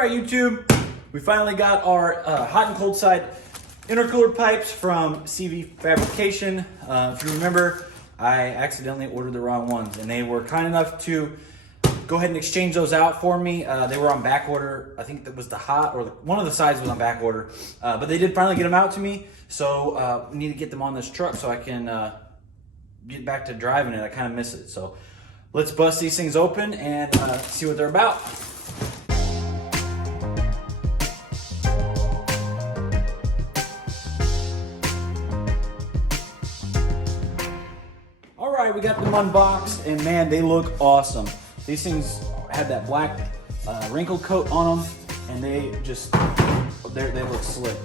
right, YouTube, we finally got our hot and cold side intercooler pipes from CV Fabrication. If you remember, I accidentally ordered the wrong ones, and they were kind enough to go ahead and exchange those out for me. They were on back order. I think that was the hot, or one of the sides was on back order, but they did finally get them out to me. So we need to get them on this truck so I can get back to driving it. I kind of miss it. So let's bust these things open and see what they're about. All right, we got them unboxed, and man, they look awesome. These things had that black wrinkle coat on them, and they look slick.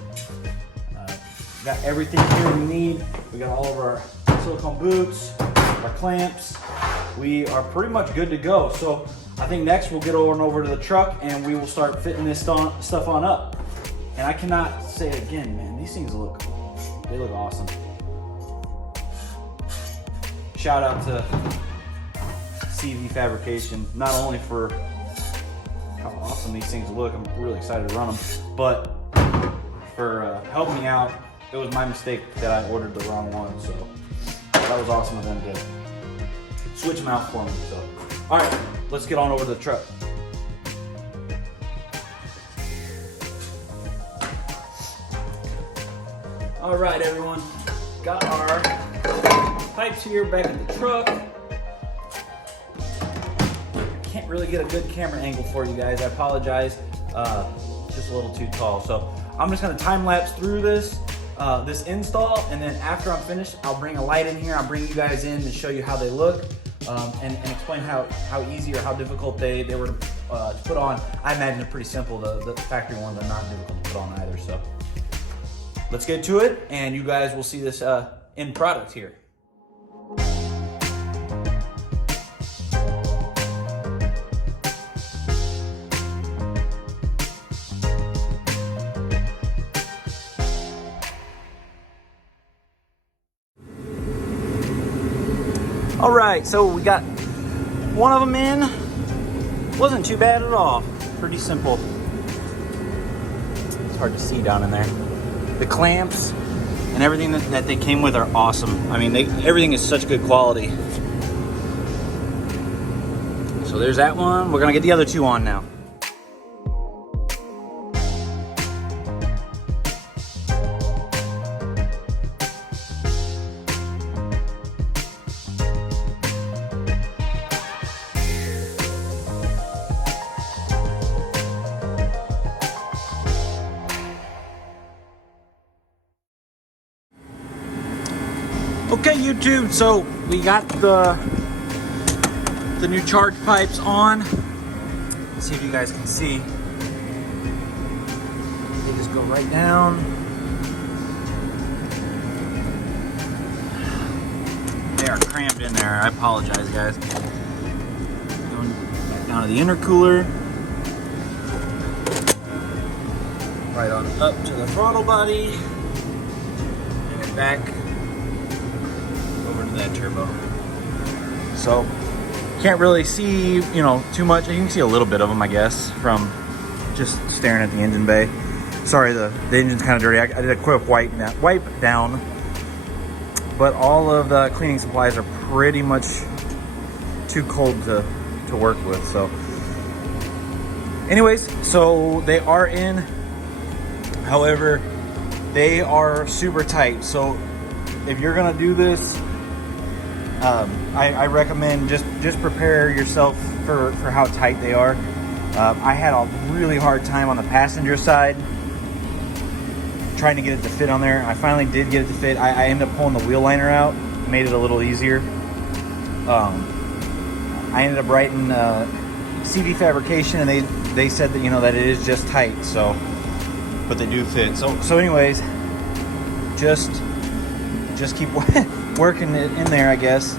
Got everything here we need. We got all of our silicone boots, our clamps. We are pretty much good to go. So I think next we'll get over to the truck and we will start fitting this stuff on up. And I cannot say it again, man, these things look awesome. Shout out to CV Fabrication, not only for how awesome these things look, I'm really excited to run them, but for helping me out. It was my mistake that I ordered the wrong one, so that was awesome of them to switch them out for me. So, all right, let's get on over to the truck. All right, everyone, got our pipes here back in the truck. I can't really get a good camera angle for you guys. I apologize. Just a little too tall. So I'm just gonna time lapse through this install, and then after I'm finished, I'll bring a light in here. I'll bring you guys in and show you how they look, and explain how easy or how difficult they were to put on. I imagine they're pretty simple. The factory ones are not difficult to put on either. So let's get to it, and you guys will see this end product here. All right, so we got one of them in. Wasn't too bad at all. Pretty simple. It's hard to see down in there. The clamps and everything that they came with are awesome. I mean, everything is such good quality. So there's that one. We're gonna get the other two on now. Okay, YouTube, so we got the new charge pipes on. Let's see if you guys can see. They just go right down. They are crammed in there. I apologize, guys. Going back down to the intercooler. Right on up to the throttle body. And then back over to that turbo. So can't really see, too much. You can see a little bit of them, I guess, from just staring at the engine bay. Sorry, the engine's kind of dirty. I did a quick wipe down, but all of the cleaning supplies are pretty much too cold to work with. So anyways, so they are in. However, they are super tight. So if you're gonna do this, I recommend just prepare yourself for how tight they are. I had a really hard time on the passenger side trying to get it to fit on there. I finally did get it to fit. I ended up pulling the wheel liner out, made it a little easier. I ended up writing CV Fabrication, and they said that that it is just tight. So, but they do fit. So anyways, just keep working it in there, I guess.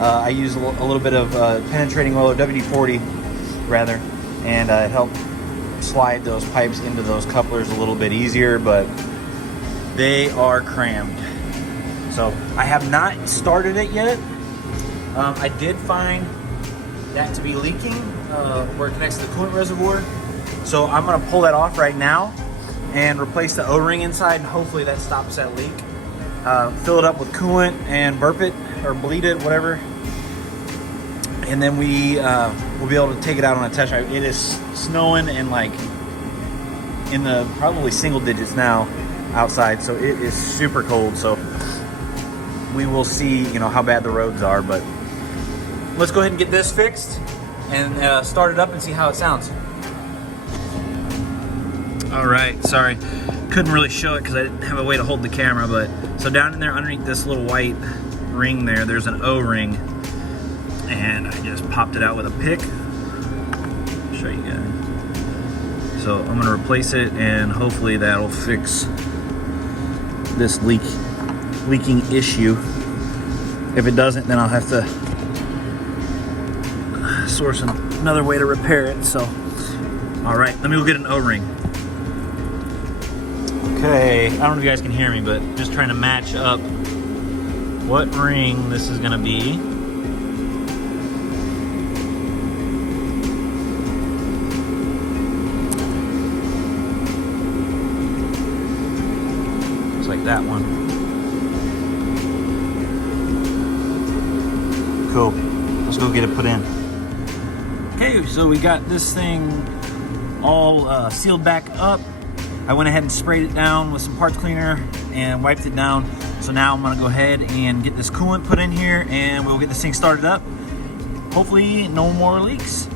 I use a little bit of penetrating oil, or WD-40 rather, and it helped slide those pipes into those couplers a little bit easier, but they are crammed. So I have not started it yet. I did find that to be leaking where it connects to the coolant reservoir. So I'm gonna pull that off right now and replace the O-ring inside, and hopefully that stops that leak. Fill it up with coolant and burp it or bleed it, whatever. And then we'll be able to take it out on a test drive. It is snowing and like in the probably single digits now outside, so it is super cold. So we will see, you know, how bad the roads are, but let's go ahead and get this fixed and start it up and see how it sounds. All right, sorry, couldn't really show it because I didn't have a way to hold the camera, but so down in there underneath this little white ring there's an O-ring, and I just popped it out with a pick. I'll show you guys. So I'm gonna replace it, and hopefully that'll fix this leaking issue. If it doesn't, then I'll have to source another way to repair it. So, all right, let me go get an O-ring. Okay, I don't know if you guys can hear me, but just trying to match up what ring this is gonna be. Looks like that one. Cool, let's go get it put in. Okay, so we got this thing all sealed back up. I went ahead and sprayed it down with some parts cleaner and wiped it down. So now I'm gonna go ahead and get this coolant put in here, and we'll get this thing started up. Hopefully no more leaks.